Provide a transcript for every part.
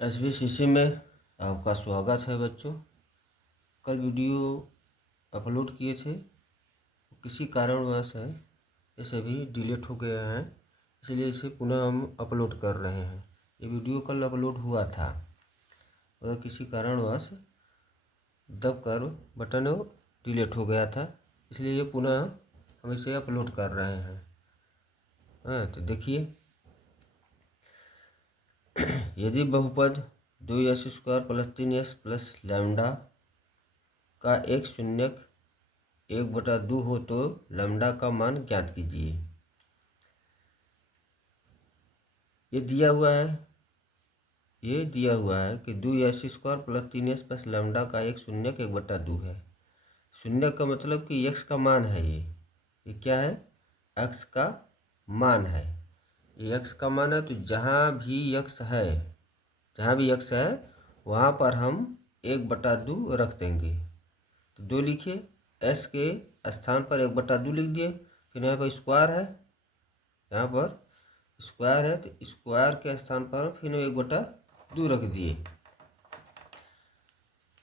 SVCC में आपका स्वागत है बच्चों। कल वीडियो अपलोड किए थे, किसी कारणवश है ये सभी डिलीट हो गया है, इसलिए इसे पुनः हम अपलोड कर रहे हैं। ये वीडियो कल अपलोड हुआ था और किसी कारणवश दबकर बटन डिलीट हो गया था, इसलिए ये पुनः हम इसे अपलोड कर रहे हैं। तो देखिए, यदि बहुपद 2s² + 3s + लैम्डा का एक शून्यक 1/2 हो तो लैम्डा का मान ज्ञात कीजिए। ये दिया हुआ है कि 2s² + 3s + लैम्डा का एक शून्यक 1/2 है। शून्यक का मतलब कि x का मान है। ये क्या है? x का मान है। ये x का मान है, तो जहाँ भी x है वहाँ पर हम 1/2 रख देंगे। तो 2 लिखिए, s के स्थान पर 1/2 लिख दिए। फिर यहाँ पर स्क्वायर है, तो स्क्वायर के स्थान पर फिर 1/2 रख दिए।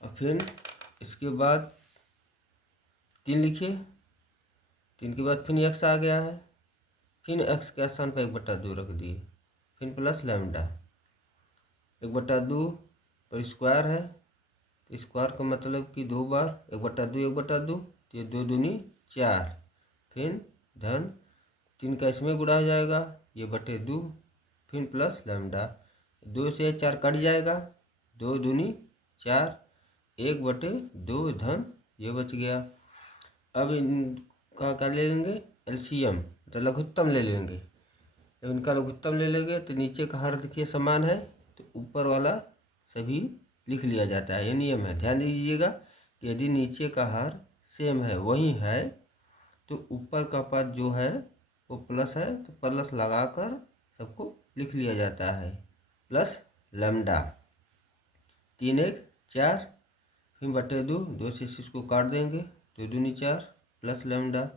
और फिर इसके बाद 3 लिखिए। 3 के बाद फिर x आ गया है, फिर x के स्थान पर 1/2 रख दिए, फिर प्लस लैम्डा 1/2 पर स्क्वायर है, तो स्क्वायर का मतलब कि 2 बार 1/2, तो ये 2 दूनी 4, फिर धन 3 का इसमें गुणा हो जाएगा, ये बटे 2, फिर प्लस लैम्डा 2 से 4 कट जाएगा, 2 दूनी 4, 1/2 धन ये बच गया। अब इनका क्या ले लेंगे? LCM, तो लघुत्तम ले लेंगे। जब इनका लघुत्तम ले लेंगे तो नीचे का हर देखिए समान है, तो ऊपर वाला सभी लिख लिया जाता है। ये नियम है, ध्यान दीजिएगा कि यदि नीचे का हर सेम है वही है तो ऊपर का पद जो है वो प्लस है, तो प्लस लगाकर सबको लिख लिया जाता है। प्लस लैम्डा 3 1 4, फिर बटे 2 से इसको काट देंगे, 2 दूनी 4 प्लस लैम्डा,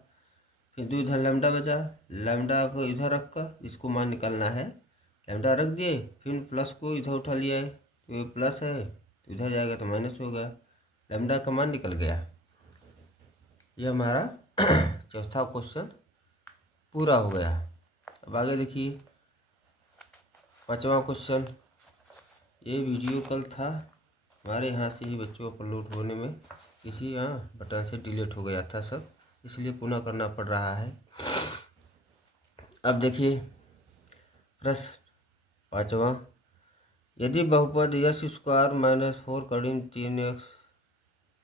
फिर 2 इधर लैम्डा बचा, लैम्डा को इधर रखकर इसको मान निकालना है, लैम्डा रख दिए, फिर प्लस को इधर उठा लिया है, तो ये प्लस है तो इधर जाएगा तो माइनस हो गया, लैम्डा का मान निकल गया। ये हमारा चौथा क्वेश्चन पूरा हो गया। अब आगे देखिए 5वां क्वेश्चन। ये वीडियो कल था, हमारे यहाँ से ही बच्चों अपलोड होने में किसी बटन से डिलीट हो गया था सब, इसलिए पुनः करना पड़ रहा है। अब देखिए प्रश्न 5वां। यदि बहुपद s² - 4 कड़ी 3x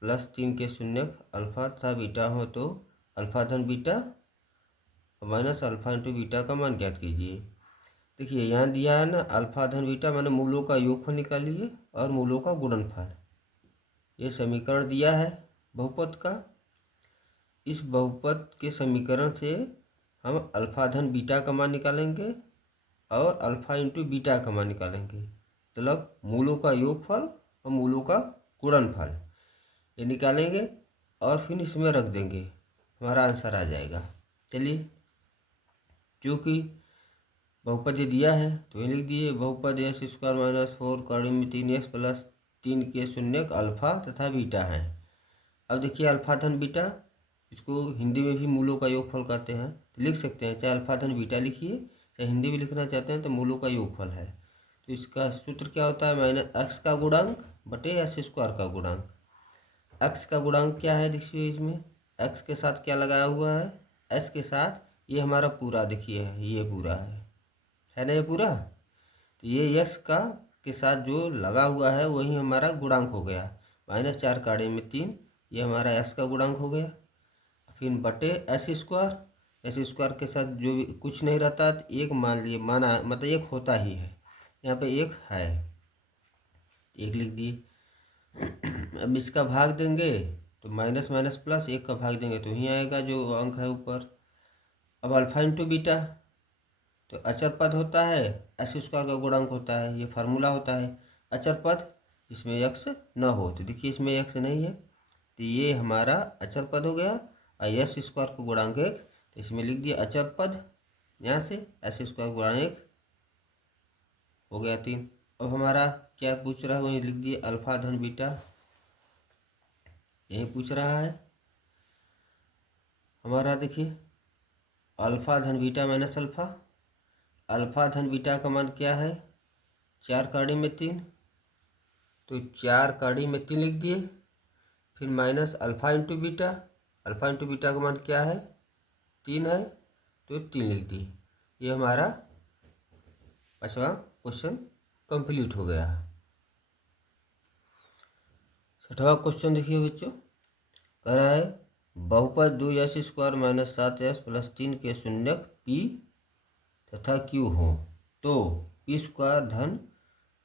+ 3 के शून्यक अल्फा तथा बीटा हो तो अल्फा धन beta minus alpha into beta का मान ज्ञात कीजिए। देखिए यहाँ दिया है ना, अल्फा धन बीटा माने मूलों का योगफल निकालिए और मूलों का गुणनफल। ये समीकरण दिया है बहुपद का। इस बहुपद के समीकरण से हम अल्फा धन बीटा का मान निकालेंगे और अल्फा इंटू बीटा का मान निकालेंगे, मतलब मूलों का योगफल और मूलों का गुणनफल ये निकालेंगे और फिर इसमें रख देंगे, हमारा आंसर आ जाएगा। चलिए, क्योंकि बहुपद ये दिया है तो ये लिख दिए, बहुपद s² - 4 कड़ी में 3x + 3 के शून्यक अल्फा तथा बीटा है। अब देखिए अल्फा धन बीटा, इसको हिंदी में भी मूलों का योगफल कहते हैं, तो लिख सकते हैं, चाहे अल्फा धन बीटा लिखिए, चाहे हिंदी में लिखना चाहते हैं तो मूलों का योगफल है। तो इसका सूत्र क्या होता है? -x का गुणांक बटे s² का गुणांक। x का गुणांक क्या है? देखिए इसमें x के साथ क्या लगाया हुआ है, s के साथ ये हमारा पूरा देखिए ये पूरा है ना, ये पूरा, तो ये x का के साथ जो लगा हुआ है वही हमारा गुणांक हो गया। -4 कड़ी में 3, ये हमारा s का गुणांक हो गया। फिर बटे s² के साथ जो भी कुछ नहीं रहता तो एक मान लिए, माना मतलब एक होता ही है, यहाँ पे एक है, एक लिख दिए। अब इसका भाग देंगे तो माइनस माइनस प्लस, एक का भाग देंगे तो यहीं आएगा जो अंक है ऊपर। अब अल्फा इंटू बीटा तो अचर पद होता है, s² का गुणांक होता है, ये फार्मूला होता है। अचर पद इसमें x न हो, तो देखिए इसमें x नहीं है तो ये हमारा अचर पद हो गया। और s² का गुणांक 1, तो इसमें लिख दिया अचर पद, यहाँ से s² गुणांक 1 हो गया 3। अब हमारा क्या पूछ रहा है वही लिख दिए, अल्फा धन बीटा, यही पूछ रहा है हमारा। देखिए अल्फा धन बीटा माइनस अल्फा, अल्फा धन बीटा का मान क्या है, 4 कड़ी में 3, तो 4 कड़ी में 3 लिख दिए। फिर minus alpha into beta, alpha into beta का मान क्या है, 3 है, तो 3 लिख दिए। ये हमारा 5वां क्वेश्चन कंप्लीट हो गया। 6वां क्वेश्चन देखिए बच्चों, कह रहा है बहुपद 2s² माइनस 7s प्लस 3 के शून्यक p तथा q हो तो p² धन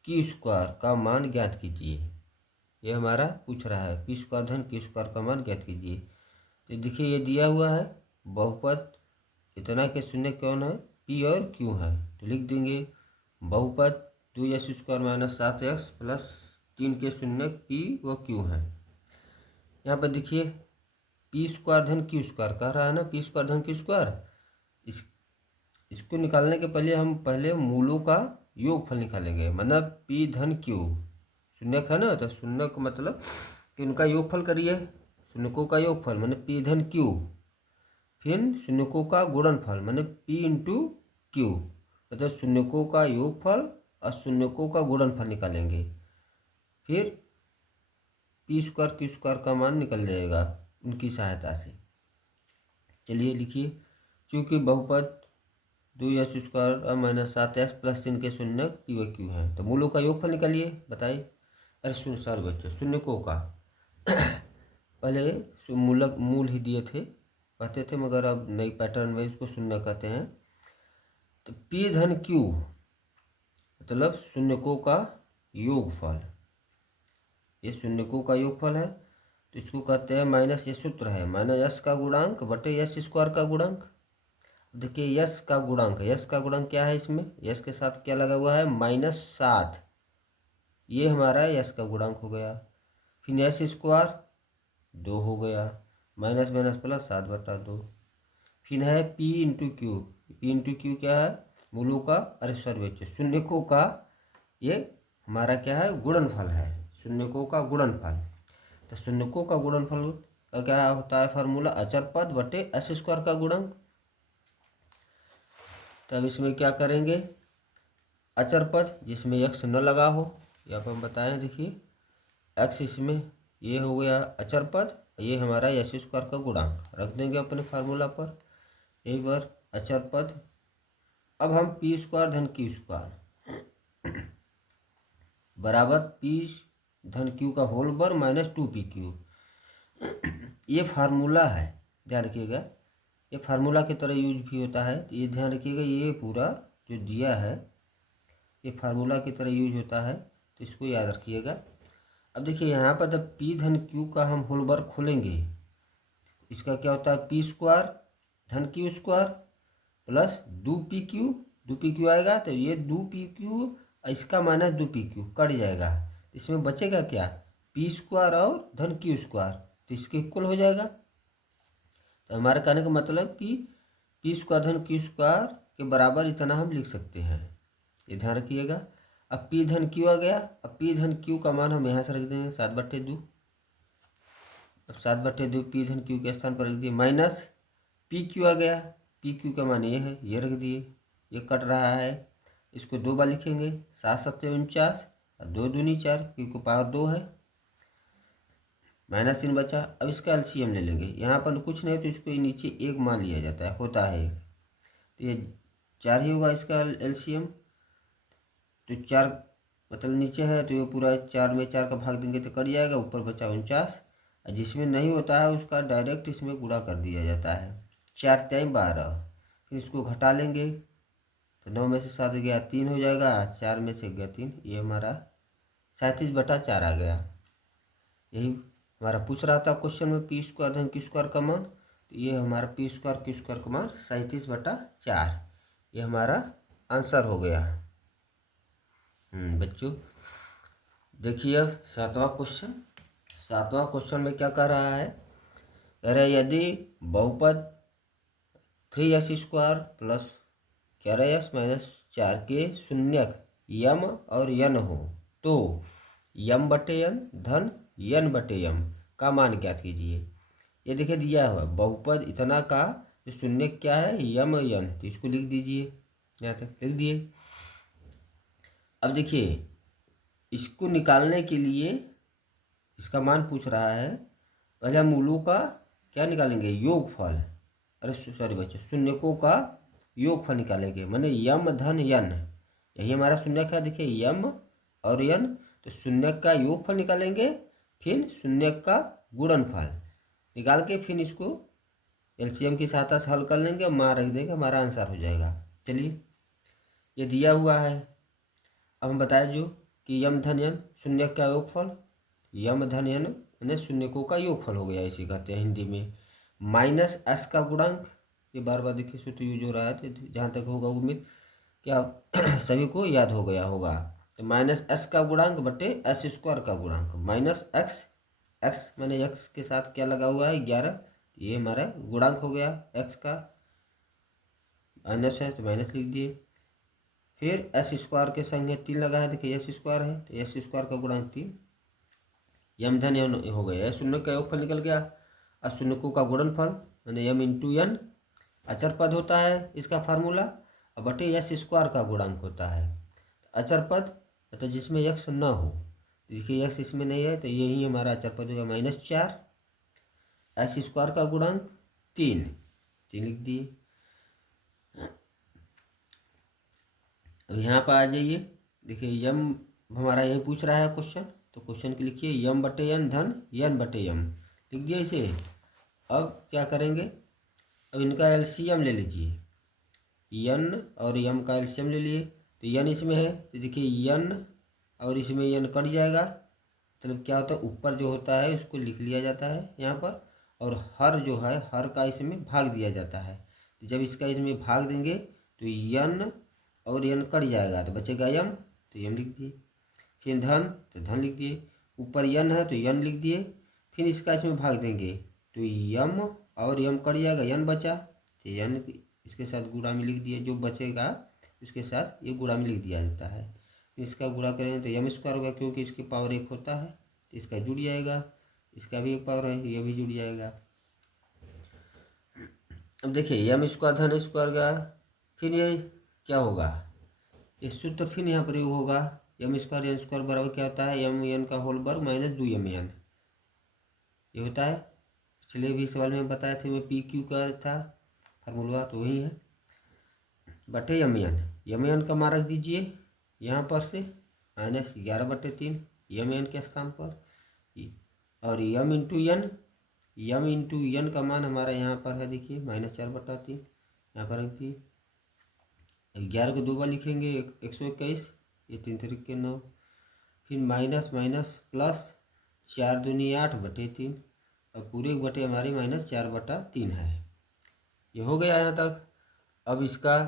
q² का मान ज्ञात कीजिए। ये हमारा पूछ रहा है p² धन q² का मान ज्ञात कीजिए। तो देखिए ये दिया हुआ है बहुपद कितना के शून्य कौन है, p और q है, तो लिख देंगे बहुपद 2s² माइनस 7s प्लस 3 के शून्य p व q है। यहाँ पर देखिए p² धन q² कह रहा है ना, p² धन q², इसको निकालने के पहले हम पहले मूलों का योगफल निकालेंगे। मतलब p धन q शून्यक है ना, तो शून्यक मतलब कि उनका योगफल करिए, शून्यकों का योगफल मतलब p धन q, फिर शून्यकों का गुणनफल मतलब p इंटू q, मतलब शून्यकों का योगफल और शून्यकों का गुणनफल निकालेंगे। फिर p² q² का मान निकल जाएगा उनकी सहायता से। चलिए लिखिए, चूँकि बहुपद 2s² माइनस 7s प्लस 3 के शून्य p व q है, तो मूलों का योगफल निकालिए, बताइए। अरे सुन सर बच्चों, शून्यकों का पहले मूल ही दिए थे कहते थे, मगर अब नई पैटर्न में इसको शून्य कहते हैं। तो p धन q मतलब शून्यकों का योगफल, ये शून्यकों का योगफल है, तो इसको कहते हैं माइनस, ये सूत्र है माइनस s का गुणांक बटे s² का गुणांक। देखिए यस का गुणांक, यस का गुणांक क्या है, इसमें यस के साथ क्या लगा हुआ है, -7, ये हमारा यस का गुणांक हो गया। फिर s² 2 हो गया, माइनस माइनस प्लस 7/2। फिर है p into Q, p into Q क्या है, मूलों का, अरे सॉरी बच्चों शून्यकों का, ये हमारा क्या है, गुणनफल है, शून्यकों का गुणनफल। तो शून्यकों का गुणनफल का क्या होता है फार्मूला, अचर पद बटे s² का गुणांक। तब इसमें क्या करेंगे, अचर पद जिसमें x न लगा हो, यहाँ पर हम बताएं, देखिए x इसमें ये हो गया अचर पद, ये हमारा s² का गुणांक रख देंगे अपने फार्मूला पर, यही पर अचर पद। अब हम p² धन q² बराबर p धन q का होल वर्ग माइनस 2pq, ये फार्मूला है, ध्यान रखिएगा, ये फार्मूला की तरह यूज भी होता है, तो ये ध्यान रखिएगा, ये पूरा जो दिया है ये फार्मूला की तरह यूज होता है, तो इसको याद रखिएगा। अब देखिए यहाँ पर जब p धन q का हम होल वर्ग खोलेंगे, इसका क्या होता है, p² धन q² प्लस 2pq आएगा, तो ये 2pq इसका माइनस 2pq कट जाएगा, इसमें बचेगा क्या, p² और धन q², तो इसके इक्वल हो जाएगा। तो हमारे कहने का मतलब कि p² धन q² के बराबर इतना हम लिख सकते हैं, ये ध्यान रखिएगा। अब p धन q आ गया, अब p धन q का मान हम यहाँ से रख देंगे 7/2, अब 7/2 p धन q के स्थान पर रख दिए, माइनस pq आ गया, pq का मान ये है, ये रख दिए, ये कट रहा है, इसको 2 बार लिखेंगे, 7×7 49 और 2 दूनी 4, q को पावर 2 है, -3 बचा। अब इसका एलसीएम ले लेंगे, यहाँ पर कुछ नहीं तो इसको नीचे 1 मान लिया जाता है, होता है, तो ये 4 ही होगा इसका एलसीएम, तो 4 मतलब नीचे है तो ये पूरा 4 में 4 का भाग देंगे तो कट जाएगा, ऊपर बचा 49, और जिसमें नहीं होता है उसका डायरेक्ट इसमें गुणा कर दिया जाता है, 4×3 12, फिर इसको घटा लेंगे, तो 9 में से 7 गया 3 हो जाएगा, 4 में से गया 3, ये हमारा 37/4 आ गया। यही हमारा पूछ रहा था क्वेश्चन में p² धन q² का मान, तो ये हमारा p² q² का मान 37/4, ये हमारा आंसर हो गया। बच्चों देखिए अब 7वां क्वेश्चन, 7वां क्वेश्चन में क्या कह रहा है, कह रहा है यदि बहुपद 3s² प्लस 11s - 4 के शून्यक यम और यन हो तो यम बटे यन धन यन बटे यम का मान ज्ञात कीजिए। ये देखिए दिया हुआ बहुपद इतना का जो शून्य क्या है यम यन, तो इसको लिख दीजिए, यहाँ तक लिख दिए। अब देखिए इसको निकालने के लिए इसका मान पूछ रहा है, पहले हम मूलों का क्या निकालेंगे योगफल, अरे सॉरी बच्चे शून्यकों का योगफल निकालेंगे, माने यम धन यन, यही हमारा शून्य का देखिए यम और यन, तो शून्य का योगफल निकालेंगे, फिर शून्य का गुणनफल निकाल के फिर इसको एलसीएम की सहायता से हल कर लेंगे और मान रख देंगे, हमारा आंसर हो जाएगा। चलिए ये दिया हुआ है, अब हम बताए जो कि यम धन यन शून्य का योगफल, यम धन यन यानी शून्यकों का योगफल हो गया, इसे कहते हैं हिंदी में। माइनस एस का गुणांक, ये बार बार देखिए सूत्र यूज हो रहा है, तो जहाँ तक होगा उम्मीद क्या सभी को याद हो गया होगा। तो माइनस एस का गुणांक बटे एस स्क्वायर का गुणांक, माइनस एक्स, एक्स मैंने एक्स के साथ क्या लगा हुआ है 11, ये हमारा गुणांक हो गया एक्स का, माइनस है तो माइनस लिख दिए। फिर एस स्क्वायर के संग 3 लगा है, देखिए एस स्क्वायर है तो एस स्क्वायर का गुणांक 3, यम धन यन हो गया, शून्य का योगफल निकल गया। और शून्यकों का गुणनफल यानी यम इंटू यन अचर पद होता है इसका फार्मूला, और बटे एस स्क्वायर का गुणांक होता है। अचर पद तो जिसमें यक्स न हो, देखिए यक्स इसमें नहीं है तो यही हमारा अचर पद होगा -4, एस स्क्वायर का गुणांक 3 लिख दिए। अब यहाँ पर आ जाइए, देखिए यम हमारा यही पूछ रहा है क्वेश्चन, तो क्वेश्चन के लिखिए यम बटे यन धन यन बटे यम, लिख दिया इसे। अब क्या करेंगे, अब इनका एलसीएम ले लीजिए, यन और यम का एलसीएम ले लिए, तो यन इसमें है तो देखिए यन और इसमें यन कट जाएगा, मतलब क्या होता है ऊपर जो होता है उसको लिख लिया जाता है यहाँ पर, और हर जो है हर का इसमें भाग दिया जाता है, तो जब इसका इसमें भाग देंगे तो यन और यन कट जाएगा तो बचेगा यम, तो यम लिख दिए। फिर धन तो धन लिख दिए, ऊपर यन है तो यन लिख दिए, फिर इसका इसमें भाग देंगे तो यम और यम कट जाएगा, यन बचा तो यन इसके साथ गुणा में लिख दिए, जो बचेगा उसके साथ ये गुणा में लिख दिया जाता है। इसका गुणा करेंगे तो यम स्क्वायर होगा, क्योंकि इसकी पावर 1 होता है, इसका जुड़ जाएगा, इसका भी एक पावर है ये भी जुड़ जाएगा। अब देखिए यम स्क्वायर धन स्क्वायर का, फिर ये क्या होगा, इस सूत्र फिर यहाँ प्रयोग होगा, यम स्क्वायर एन स्क्वायर बराबर क्या होता है यम एन का होल वर्ग माइनस 2 यम एन, ये होता है। पिछले भी सवाल में बताए थे मैं पी क्यू का था फार्मूला, तो वही है बटे यम एन का मान रख दीजिए यहाँ पर से -11/3 यम एन के स्थान पर, और यम इंटू यन का मान हमारा यहाँ पर है देखिए -4/3, यहाँ पर रख दिए। 11 को 2 बार लिखेंगे 121, ये 3 3 के 9, फिर माइनस माइनस प्लस 4 दूनी 8/3, और पूरे बटे हमारी -4/3 है। ये हो गया यहाँ तक। अब इसका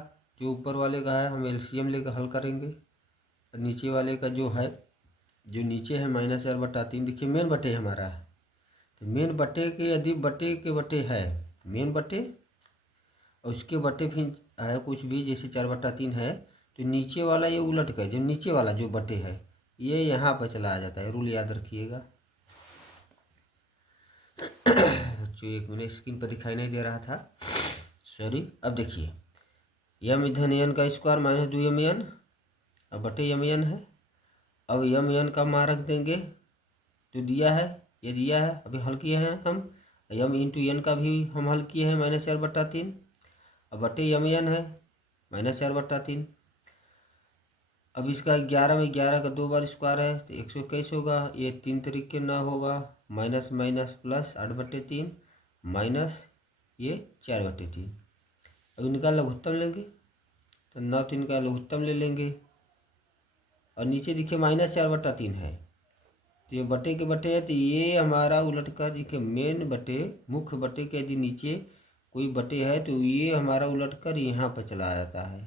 जो ऊपर वाले का है हम एलसीएम लेकर हल करेंगे, और नीचे वाले का जो है जो नीचे है -4/3, देखिए मेन बटे हमारा है, तो मेन बटे के यदि बटे के बटे है मेन बटे और उसके बटे फिर है कुछ भी जैसे 4/3 है, तो नीचे वाला ये उलट कर, जब नीचे वाला जो बटे है ये यहाँ पर चला आ जाता है, रूल याद रखिएगा। जो 1 मिनट स्क्रीन पर दिखाई नहीं दे रहा था, सॉरी। अब देखिए यम धन एन का स्क्वायर -2 यम एन, अब बटे यम एन है, अब यम एन का मान रख देंगे, तो दिया है ये दिया है, अभी हल किए हैं हम, यम इंटू एन का भी हम हल किए हैं -4/3, अब बटे यम एन है -4/3। अब इसका 11 में 11 का 2 बार स्क्वायर है तो 121 होगा, ये 3 तरीके ना होगा, माइनस माइनस प्लस 8/3 माइनस ये 4/3। अब इनका लघुत्तम लेंगे तो 9 3 का लघुत्तम ले लेंगे, और नीचे देखिए -4/3 है, तो ये बटे के बटे है, तो ये हमारा उलट कर देखिए मेन बटे मुख्य बटे के यदि नीचे कोई बटे है तो ये हमारा उलट कर यहाँ पर चला जाता है,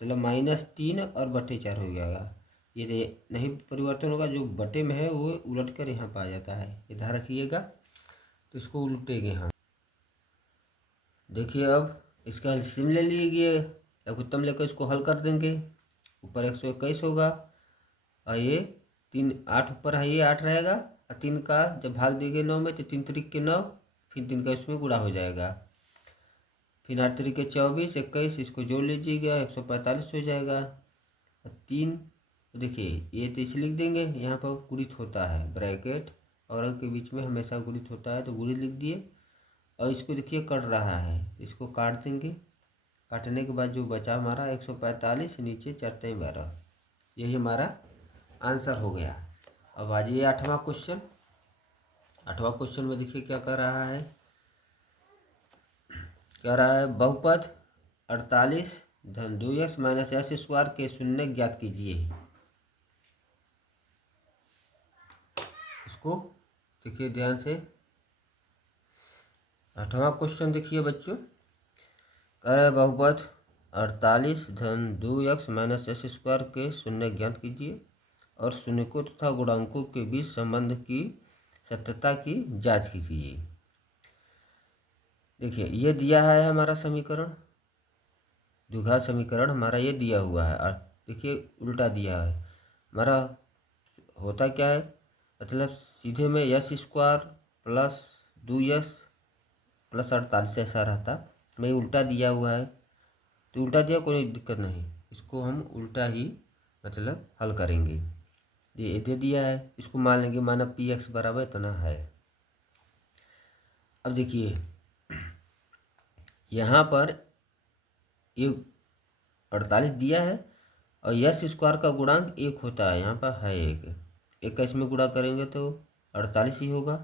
मतलब -3 और बटे 4 हो जाएगा, ये नहीं परिवर्तन होगा, जो बटे में है वो उलट कर यहाँ पर आ जाता है, ये ध्यान रखिएगा। तो इसको उलटेंगे हम, देखिए अब इसका एलसीएम ले लीजिए, लघुत्तम लेकर इसको हल कर देंगे, ऊपर 121 होगा, और ये 3 8 ऊपर है, ये 8 रहेगा, और 3 का जब भाग देंगे 9 में तो 3 त्रिक के 9, फिर 3 का इसमें गुणा हो जाएगा, फिर 8 त्रिक के 24, 21, इसको जोड़ लीजिएगा 145 हो जाएगा। और 3 देखिए ये तो इसे लिख देंगे, यहाँ पर गुणित होता है, ब्रैकेट और अंक के बीच में हमेशा गुणित होता है तो गुणित लिख दिए। और इसको देखिए कट रहा है, इसको काट देंगे, काटने के बाद जो बचा हमारा 145, नीचे 4×12, यही हमारा आंसर हो गया। अब आ जाइए 8वां क्वेश्चन। 8वां क्वेश्चन में देखिए क्या कर रहा है, कह रहा है बहुपद 48 धन 2x माइनस एस स्क्वायर के शून्य ज्ञात कीजिए। इसको देखिए ध्यान से, 8वां क्वेश्चन देखिए बच्चों, कह रहा है बहुपद 48 धन 2x माइनस एस स्क्वायर के शून्य ज्ञात कीजिए और शून्यकों तथा गुणांकों के बीच संबंध की सत्यता की जांच कीजिए। देखिए ये दिया है हमारा समीकरण, द्विघात समीकरण हमारा ये दिया हुआ है, और देखिए उल्टा दिया है हमारा। होता क्या है, मतलब सीधे में S square plus 2x plus 48 ऐसा रहता, मैं उल्टा दिया हुआ है, तो उल्टा दिया कोई दिक्कत नहीं, इसको हम उल्टा ही मतलब हल करेंगे। ये दे दिया है, इसको मान लेंगे, माना px बराबर इतना है। अब देखिए यहाँ पर ये 48 दिया है और यस स्क्वायर का गुणांक 1 होता है, यहाँ पर है 1 का इसमें गुणा करेंगे तो 48 ही होगा।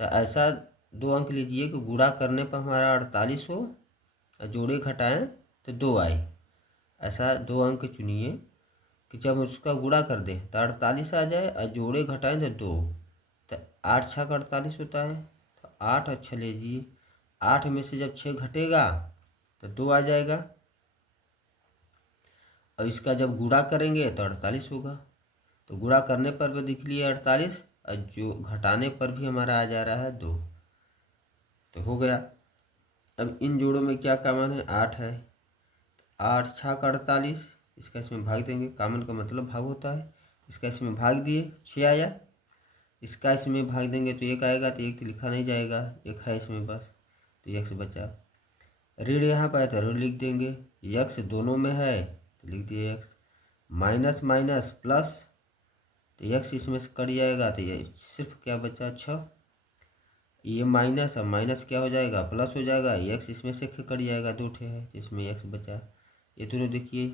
तो ऐसा 2 अंक लीजिए कि गुणा करने पर हमारा 48 हो और जोड़े घटाएं तो 2 आए। ऐसा 2 अंक चुनिए कि जब उसका गुणा कर दें तो 48 आ जाए और जोड़े घटाएं तो 2, तो 8 छः का 48 होता है, तो 8 अच्छा लीजिए, 8 में से जब 6 घटेगा तो 2 आ जाएगा, और इसका जब गुणा करेंगे तो 48 होगा। तो गुणा करने पर भी दिख लिया 48, और जो घटाने पर भी हमारा आ जा रहा है 2, तो हो गया। अब इन जोड़ों में क्या कॉमन है, 8 है, 8 छः का 48, इसका इसमें भाग देंगे, कॉमन का मतलब भाग होता है, इसका इसमें भाग दिए 6 आया, इसका इसमें भाग देंगे तो 1 आएगा, तो 1 तो लिखा नहीं जाएगा, 1 है इसमें बस, तो x बचा। ऋण यहाँ पर है तो ऋण लिख देंगे, x दोनों में है तो लिख दिए x, माइनस माइनस प्लस, तो x इसमें से कट जाएगा, तो ये सिर्फ क्या बचा 6, ये माइनस, अब माइनस क्या हो जाएगा, प्लस हो जाएगा, x इसमें से कट जाएगा, 2 ठे है, तो इसमें x बचा। ये दोनों देखिए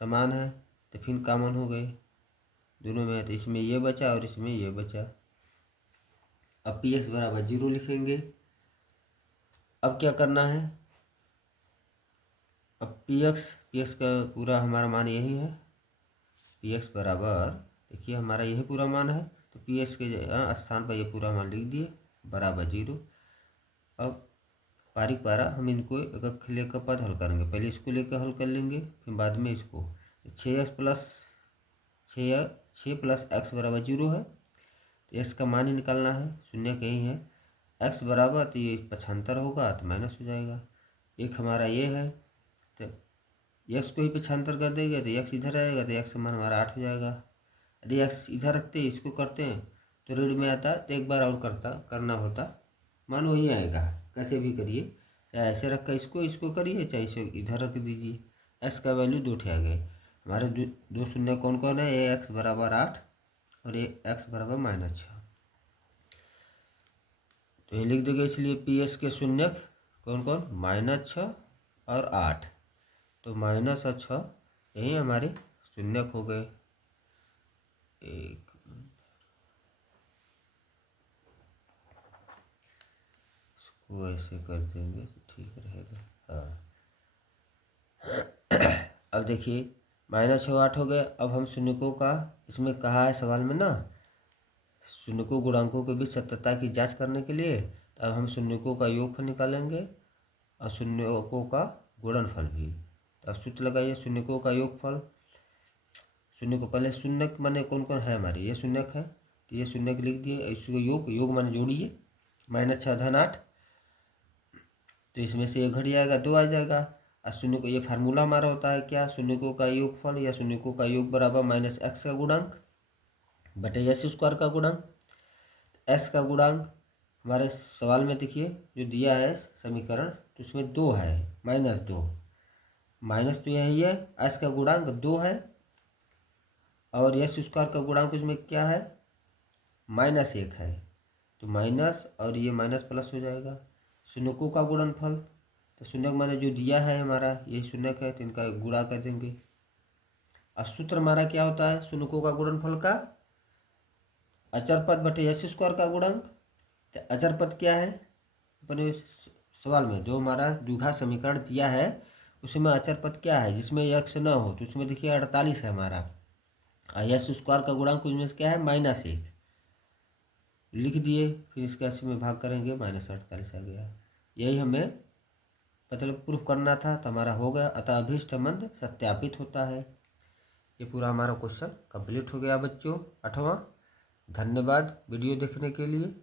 समान है तो फिर कॉमन हो गए दोनों में, तो इसमें ये बचा और इसमें ये बचा। अब px बराबर 0 लिखेंगे। अब क्या करना है, अब px का पूरा हमारा मान यही है, px बराबर देखिए हमारा यही पूरा मान है, तो px के स्थान पर ये पूरा मान लिख दिए बराबर 0। अब पारिक पारा हम इनको एक लेकर पद हल करेंगे, पहले इसको लेकर हल कर लेंगे फिर बाद में इसको। 6x प्लस 6 प्लस एक्स बराबर 0 है, तो x का मान ही निकालना है, शून्य कहीं है, x बराबर तो ये 75 होगा तो माइनस हो जाएगा, एक हमारा ये है, तो x को ही 75 कर देंगे तो x इधर आएगा, तो x का मान हमारा 8 हो जाएगा। यदि x इधर रखते इसको करते हैं तो ऋण में आता तो एक बार और करना होता, मान वही आएगा, कैसे भी करिए, चाहे ऐसे रख कर इसको करिए, चाहे इसे इधर रख दीजिए, x का वैल्यू 2 ठे आ गए हमारे। दो शून्य कौन कौन है, ये x बराबर 8 और ये x बराबर -6, तो ये लिख देंगे। इसलिए PS के शून्य कौन कौन, -6 और 8, तो माइनस और 6 यही हमारे शून्य हो गए। एक इसको ऐसे कर देंगे तो ठीक रहेगा, हाँ। अब देखिए -6 8 हो गए। अब हम शून्यकों का, इसमें कहा है सवाल में ना, शून्यकों गुणांकों के बीच सत्यता की जांच करने के लिए, अब हम शून्यकों का योगफल निकालेंगे और शून्यकों का गुणनफल भी। अब सूत्र लगाइए, शून्यकों का योगफल, शून्य को पहले शून्य माने कौन कौन है हमारे, ये शून्य है तो ये शून्य लिख दिए, इसको योग माने जोड़िए, -6 धन 8, तो इसमें से 1 घट जाएगा 2 आ जाएगा, और शून्य को, ये फार्मूला हमारा होता है क्या, शून्यकों का योगफल या शून्यकों का योग बराबर माइनस एक्स का गुणांक बटे एस स्क्वायर का गुणांक। एक्स का गुणांक हमारे सवाल में देखिए जो दिया है समीकरण, तो उसमें 2 है, -2, माइनस तो यही है, एस का गुणांक 2 है और एस स्क्वायर का गुणांक उसमें क्या है, -1 है, तो माइनस और ये माइनस प्लस हो जाएगा। शून्यकों का गुणनफल, तो शून्य माने जो दिया है हमारा ये शून्य है, तो इनका गुणा कर देंगे। और सूत्र हमारा क्या होता है शून्यकों का गुणनफल का, अचर पद बटे एस स्क्वायर का गुणांक। तो अचर पद क्या है अपने सवाल में, जो हमारा द्विघात समीकरण दिया है उसमें अचर पद क्या है जिसमें एक्स न हो, तो उसमें देखिए 48 है हमारा, और एस स्क्वायर का गुणांक उसमें से क्या है -1 लिख दिए, फिर इसके 80 में भाग करेंगे -48 आ गया। यही हमें मतलब प्रूफ करना था, तो हमारा हो गया, अतः अभीष्ट संबंध सत्यापित होता है। ये पूरा हमारा क्वेश्चन कंप्लीट हो गया बच्चों 8वां। धन्यवाद वीडियो देखने के लिए।